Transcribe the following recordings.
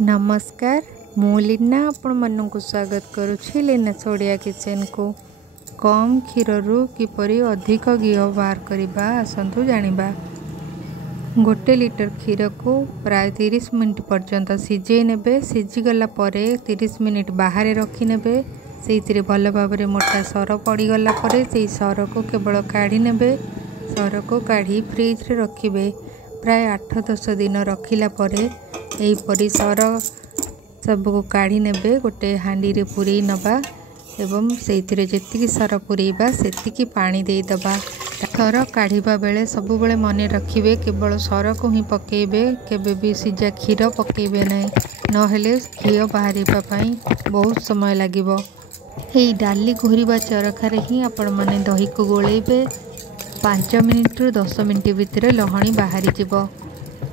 नमस्कार मु लीना आपण मानक स्वागत करुछि लीना ओडिया किचन को। कम क्षीर रु किपरि अधिक घी बाहर करबा आसंतु जानिबा। गोटे लिटर क्षीर को प्राय 30 मिनिट पर्यंत सिझे नेबे। सिझी गला परे 30 मिनिट बाहर रखी नेबे। सेइतिरे भल भाबरे मोटा सर पड़ी गला परे सेई सर को केवल काढ़ी नेबे। सर को काढ़ी फ्रिज रे रखिबे। प्राय 8-10 दिन रखिला परे एही परि सर सब को काढ़ी नेबे। गोटे हांडी रे पुरई नबा एवं सेइतिरे जेतिकी सर पुरैबा सेतिकी पानी देई दबा। सर काढ़ीबा बेले सब बेले मन रखिबे केवल सर को ही पकेबे, केबे भी सिझा क्षीर पकेबे नहीं, नहेले घी बाहरिबा पई बहुत समय लागिबो। एही डाली घोरीबा चरखारे ही आपण माने दही को गोलेबे। 5 मिनिट रु 10 मिनिट भितर लहणी बाहरी जिवो।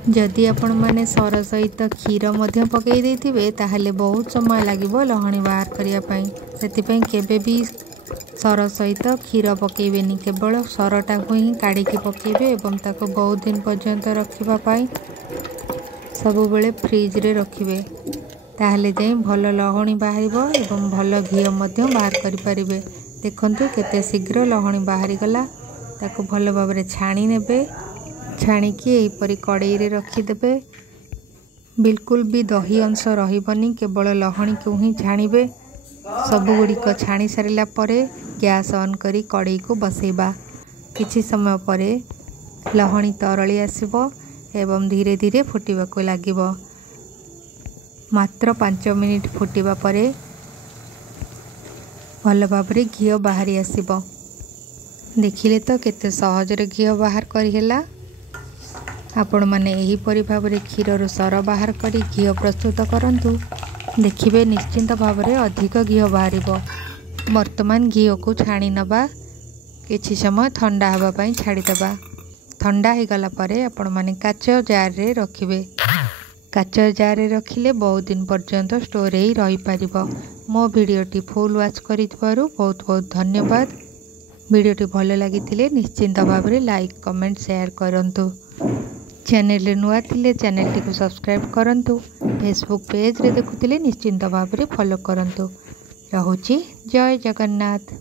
जदि आपण माने सर सहित क्षीर मध्य पकई देथिबे ताहले बहुत समय लागिबो लहणी बाहर करिया पई। सेति पई केबे भी सर सहित क्षीर पकेबेनी, केवल सरटा को ही काढ़ी के पकेबे एवं ताको बहुत दिन पर्यंत रखिबा पई सब बेले फ्रिज रे रखिबे। ताहले जाई भल लहणी बाहरिबो एवं भल घी मध्य बाहर करि परिबे। देखंतु केते शीघ्र लहणी बाहरी गला। ताको भल भाबरे छाणी नेबे। छाणिकी एही परी कड़ाई रे रखी देबे। बिल्कुल भी दही अंश रहिबनी, केवल लहणी को ही छाणीबे। सब गुड़िक छाणी सारिला परे गैस ऑन करी कड़ाई को बसेबा। किछि समय परे लहणी तरली आसीबो एवं धीरे धीरे फुटिबाको लागिबो। मात्र 5 मिनिट फुटिबा परे भल भाबरे घी बाहरी आसीबो। देखिले तो केते सहज रे घी बाहर करी हेला। आपण माने एही परि भाबरे क्षीर रु सर बाहर करी घी प्रस्तुत करंतु। देखिबे निश्चिंत भाबरे अधिक घी बाहरिबो। वर्तमान घी को छाणी नबा। किछि समय ठंडा हवा पई छाड़ी दबा। ठंडा हे गला परे आपण माने काच जार रे रखिबे। काच जार रे रखिले बहुत दिन पर्यंत स्टोर हे रही परिबो। मो वीडियोटी फुल वॉच करितबारु बहुत बहुत धन्यवाद। वीडियोटी भल लगी निश्चिंत भाव में लाइक कमेंट शेयर करंतु। चैनल नुआ थिले चैनल टी को सब्सक्राइब करंतु। फेसबुक पेज रे देखुथिले निश्चिंत भाव में फॉलो करंतु। रहुची जय जगन्नाथ।